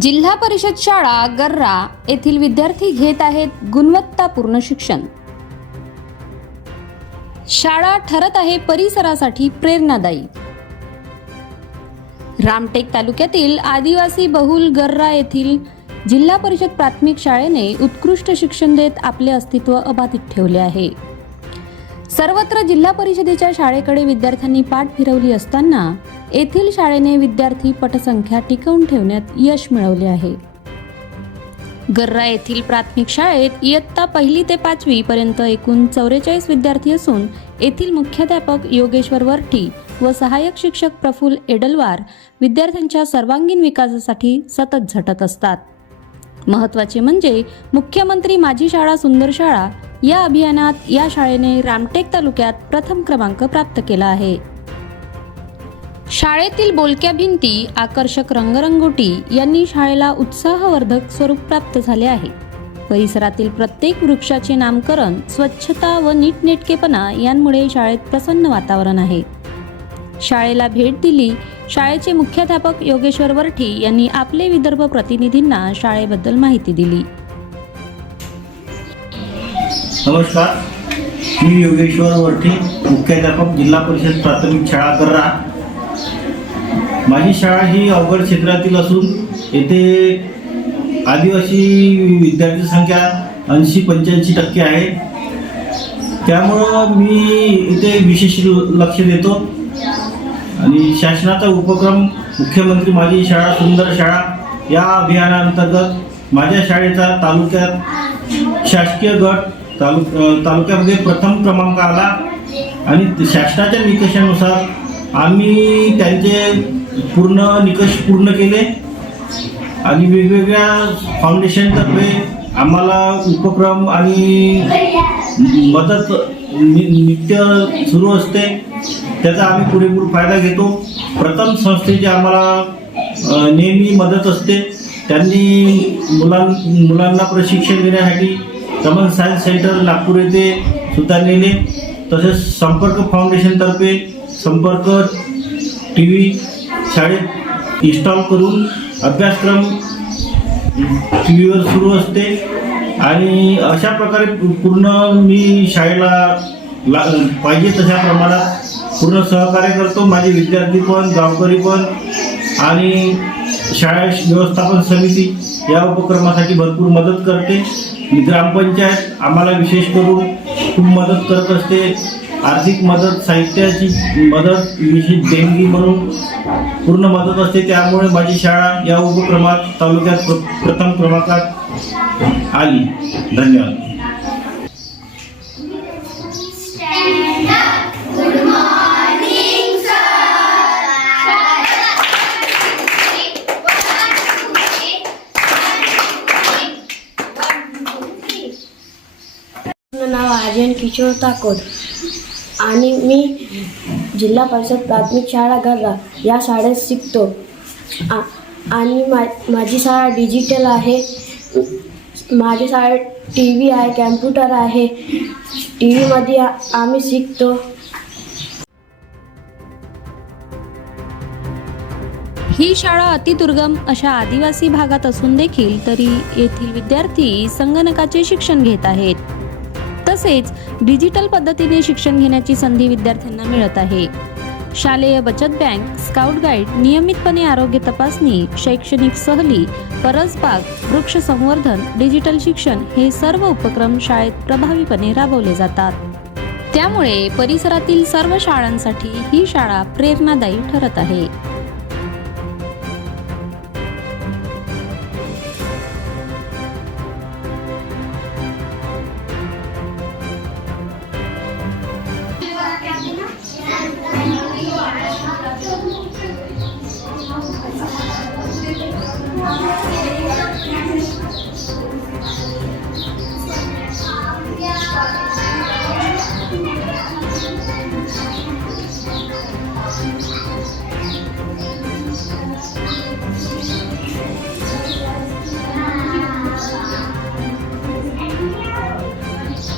जिल्हा परिषद शाळा गर्रा येथील विद्यार्थी घेत आहेत गुणवत्तापूर्ण शिक्षण. शाळा ठरत आहे परिसरासाठी प्रेरणादायी. रामटेक तालुक्यातील आदिवासी बहुल गर्रा येथील जिल्हा परिषद प्राथमिक शाळेने उत्कृष्ट शिक्षण देत आपले अस्तित्व अबाधित ठेवले आहे. सर्वत्र जिल्हा परिषदेच्या शाळेकडे विद्यार्थ्यांनी पाठ फिरवली असताना येथील शाळेने विद्यार्थी पटसंख्या टिकवून ठेवण्यात यश मिळवले आहे. गर्रा येथील प्राथमिक शाळेत इयत्ता पहिली ते पाचवी पर्यंत एकूण चौवेचाळीस विद्यार्थी असून येथील मुख्याध्यापक योगेश्वर वरठी व सहाय्यक शिक्षक प्रफुल एडलवार विद्यार्थ्यांच्या सर्वांगीण विकासासाठी सतत झटत असतात. महत्त्वाचे म्हणजे मुख्यमंत्री माझी शाळा सुंदर शाळा या अभियानात या शाळेने रामटेक तालुक्यात प्रथम क्रमांक प्राप्त केला आहे. शाळेतील बोलक्या भिंती आकर्षक रंगरंगोटी यांनी शाळेला उत्साहवर्धक स्वरूप प्राप्त झाले आहे. परिसरातील प्रत्येक वृक्षाचे नामकरण स्वच्छता व नीटनेटकेपणा यांमुळे शाळेत प्रसन्न वातावरण आहे. शाळेला भेट दिली शाळेचे मुख्याध्यापक योगेश्वर वरठी यांनी आपले विदर्भ प्रतिनिधींना शाळेबद्दल माहिती दिली. नमस्कार. मी योगेश्वर वरठी मुख्याध्यापक जिल्हा परिषद प्राथमिक शाळा करा माझी शाळा ही अवघड क्षेत्रातील असून येथे आदिवासी विद्यार्थी संख्या ऐंशी पंच्याऐंशी टक्के आहे. त्यामुळं मी इथे विशेष लक्ष देतो. आणि शासनाचा उपक्रम मुख्यमंत्री माझी शाळा सुंदर शाळा या अभियानाअंतर्गत माझ्या शाळेचा तालुक्यात शासकीय गट तालु तालुक्यामध्ये प्रथम क्रमांक आला. आणि शासनाच्या निकषानुसार आम्ही त्यांचे पूर्ण निकष पूर्ण केले. आणि वेगवेगळ्या फाउंडेशनतर्फे आम्हाला उपक्रम आणि मदत नि- नित्य सुरू असते. त्याचा आम्ही पुरेपूर फायदा घेतो. प्रथम संस्थेची आम्हाला नेहमी मदत असते त्यांनी मुलां मुलांना प्रशिक्षण देण्यासाठी समन सायन्स सेंटर नागपूर येथे सुद्धा नेले. तसेच संपर्क फाउंडेशनतर्फे संपर्क टी व्ही शाळेत इन्स्टॉल करून अभ्यासक्रम टी व्हीवर सुरू असते. आणि अशा प्रकारे पूर्ण मी शाळेला ला पाहिजे तशा प्रमाणात पूर्ण सहकार्य करतो. माझे विद्यार्थी पण गावकरी पण आणि शाळा व्यवस्थापन समिती या उपक्रमासाठी भरपूर मदत करते. ग्रामपंचायत आम्हाला विशेष करून खूप मदत करत असते. आर्थिक मदत साहित्याची मदत विशेष देणगी म्हणून पूर्ण मदत असते. त्यामुळे माझी शाळा या उपक्रमात तालुक्यात प्रथम क्रमांकात आली. धन्यवाद. नाव आर्यन किशोर ताकोड आणि मी जिल्हा परिषद प्राथमिक शाळा गर्रा या शाळेत शिकतो. आ- आणि मा माझी शाळा डिजिटल आहे. माझी शाळेत टी व्ही आहे कॅम्प्युटर आहे. टी व्हीमध्ये आम्ही शिकतो. ही शाळा अतिदुर्गम अशा आदिवासी भागात असून देखील तरी येथील विद्यार्थी संगणकाचे शिक्षण घेत आहेत. तसेच डिजिटल पद्धतीने शिक्षण घेण्याची संधी विद्यार्थ्यांना मिळत आहे. शालेय बचत बँक स्काउट गाईड नियमितपणे आरोग्य तपासणी शैक्षणिक सहली परसबाग वृक्ष संवर्धन डिजिटल शिक्षण हे सर्व उपक्रम शाळेत प्रभावीपणे राबवले जातात. त्यामुळे परिसरातील सर्व शाळांसाठी ही शाळा प्रेरणादायी ठरत आहे.